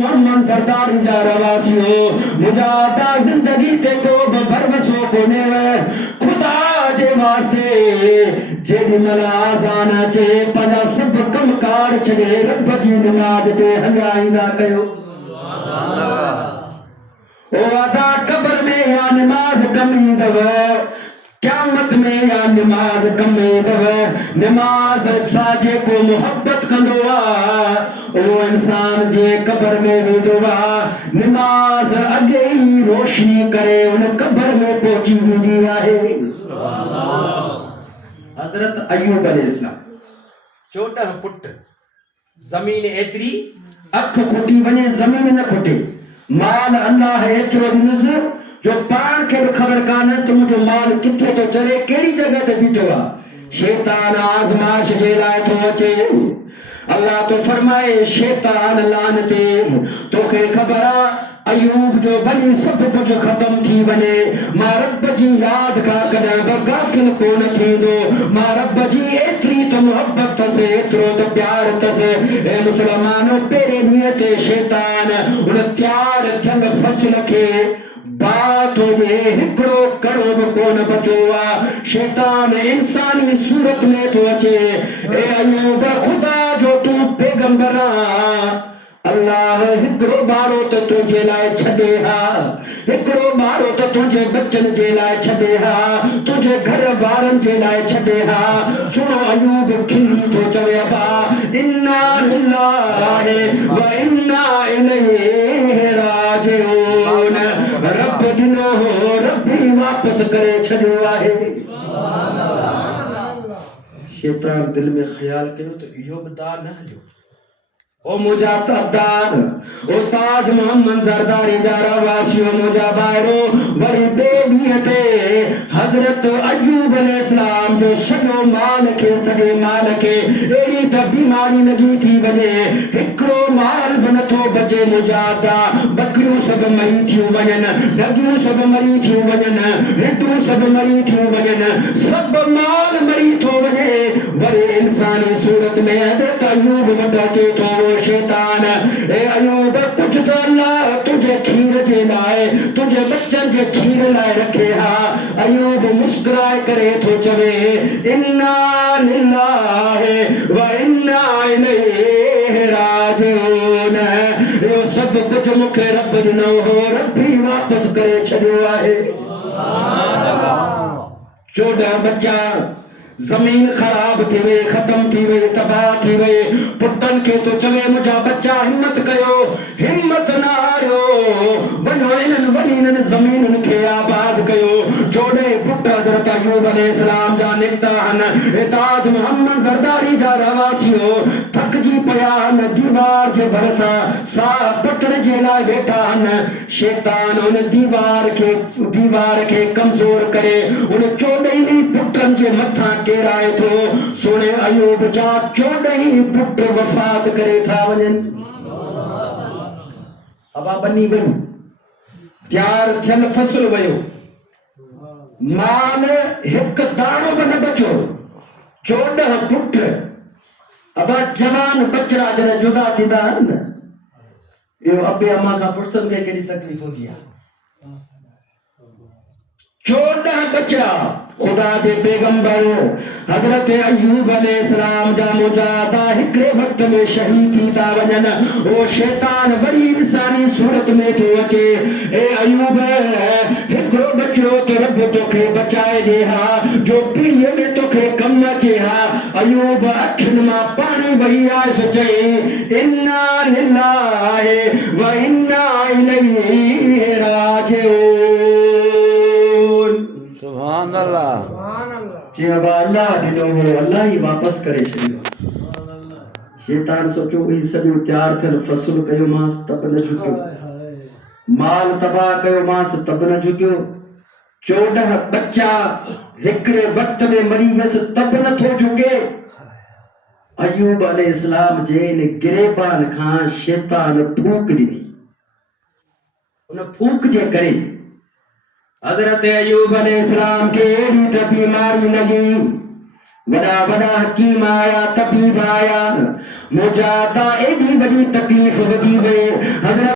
मोहम्मद सरदार जा रवासियो मुजादा जिंदगी ते को भरवसो कोने खुदा जे वास्ते जेडी मलाजान चे पना सब कम कार छड़े रब जी नमाज ते हलाइंदा कयो ओ अदा कब्र में या नमाज कमी दव क़यामत में या नमाज कमी दव नमाज साजे को मोहब्बत कंदो ओ इंसान जे कब्र में वेंदो नमाज अगे ही रोशनी करे उन कब्र में पहुंची वेंदी आहे हजरत अयूब अलैहिस्सलाम 14 फुट जमीन एतरी अख खुटी वने जमीन न खुटे माल अल्लाह एतिरो ॾिनुस जो पाण खे बि ख़बर कानस त मुंहिंजो माल किथे तो चढ़े कहिड़ी जगह ते बीठो आहे शैतान आज़माइश जे लाइ थो अचे अल्लाह तो फरमाए शैतान लानते तोखे ख़बर आहे अयूब जो भली सब कुछ खत्म थी वने मां रब जी याद का कॾहिं बि गाफ़िल कोन थींदो मां रब जी एतिरी त मोहब्बत अथसि एतिरो त प्यार अथसि ए मुसलमानो पहिरें ॾींहं ते शैतान उन तयार थियल फसल खे बात में हिकिड़ो कणो बि कोन बचो आहे शैतान इंसानी सूरत में थो अचे ए अयूब खुदा जो तूं पैगंबर आहीं अल्लाह हिकिड़ो बारो त तुंहिंजे लाइ छॾे हा हिकिड़ो बारो त तुंहिंजे बच्चनि जे लाइ छॾे हा तुंहिंजे घर वारनि जे लाइ छॾे हा सुनो अयूब खिली थो चवे इन्ना लिल्लाहि व इन्ना इलैहि राजिऊन रब ॾिनो हो रबी वापसि करे छॾियो आहे शैतान दिल में ख़्याल कयो त इहो बि दाव न हलियो ओ मुजा तदाद ओ ताज मोहम्मद सरदारी जा रवासियो मुजा बायरो वरी बेदियते हजरत अयूब अलैहिस्सलाम जो सॼो माल खे सॼे माल खे एड़ी त बीमारी लगी थी वने हिकिड़ो माल बि नथो बचे मुजादा बकरियूं सभु मरी थियूं वञनि ढगियूं सभु मरी थियूं वञनि रिटूं सभु मरी थियूं वञनि सभु माल मरी थो वञे वरी इंसानी सूरत में हजरत अयूब वटि अचे थो शैतान ए अयूब कुछ तो अल्लाह तुझे खीर जे लाए तुझे बच्चन जे खीर लाए रखे हा अयूब मुस्कुराए करे तो चवे इन्ना लिल्लाहि व इन्ना इलैहि राजिऊन यो सब कुछ मुखे रब ॾिनो हो रबी वापस करे छॾियो आहे 14 बच्चा जमीन खराब थी वई खत्म थी वई तबाह थी वई पुटन के तो चवे मुझा बच्चा हिम्मत कयो हिम्मत न हारियो वञो इन्हनि वॾी इन्हनि ज़मीनुनि खे आबाद कयो 14 पुट हज़रत अयूब अलैहिस्सलाम जा निकिता आहिनि ताज मोहम्मद सरदारी जा रवासियो थकिजी पिया आहिनि दीवार जे भरिसां साह पटण जे लाइ वेठा आहिनि शैतान उन दीवार खे कमज़ोर करे उन 14 पुटनि जे मथां केराए थो सुणे अयूब जा 14 पुट वफ़ात करे था वञनि हवा बनी वई तयार थियल फसल वयो माल हिकु दाणो बि न बचो 14 पुट अब जवान बचड़ा जॾहिं जुदा थींदा आहिनि न इहो अबे अम्मा खां पुछनि में केॾी तकलीफ़ हूंदी आहे 14 बचड़ा खुदा जे पैगंबर हजरत अयूब अलैहिस्सलाम जा मुजादा हिकड़े वक्त में शहीद थी था वञनि ओ शैतान वरी इंसानी सूरत में थो अचे ए अयूब हिकड़ो बचड़ो तो रब तोखे बचाए ॾे हा जो पीढ़ीअ में तोखे कम अचे हा अयूब अखियुनि मां पाणी वही आयुसि चई इन्ना लिल्लाहि व इन्ना इलैहि राजिऊन सुभान अल्लाह जी अल्लाह ॾिनो हो अल्लाह ही वापस करे छॾियो शैतान सोचो ही सॼो तयार थियल फसल कयो मांस तब न झुकियो माल तबाह कयो मांस तब न झुकियो 14 बच्चा हिकड़े वक्त में मरी वियसि तब नथो झुके अयूब अलैहिस्सलाम जे इन गिरेबान खां शैतान फूक ॾिनी उन फूक जे करे हजरत अयूब अलैहिस्सलाम के एड़ी त बीमारी लगी वड़ा वड़ा हकीम आया तबीब आया मुजादा एडी बड़ी तकलीफ वधी गई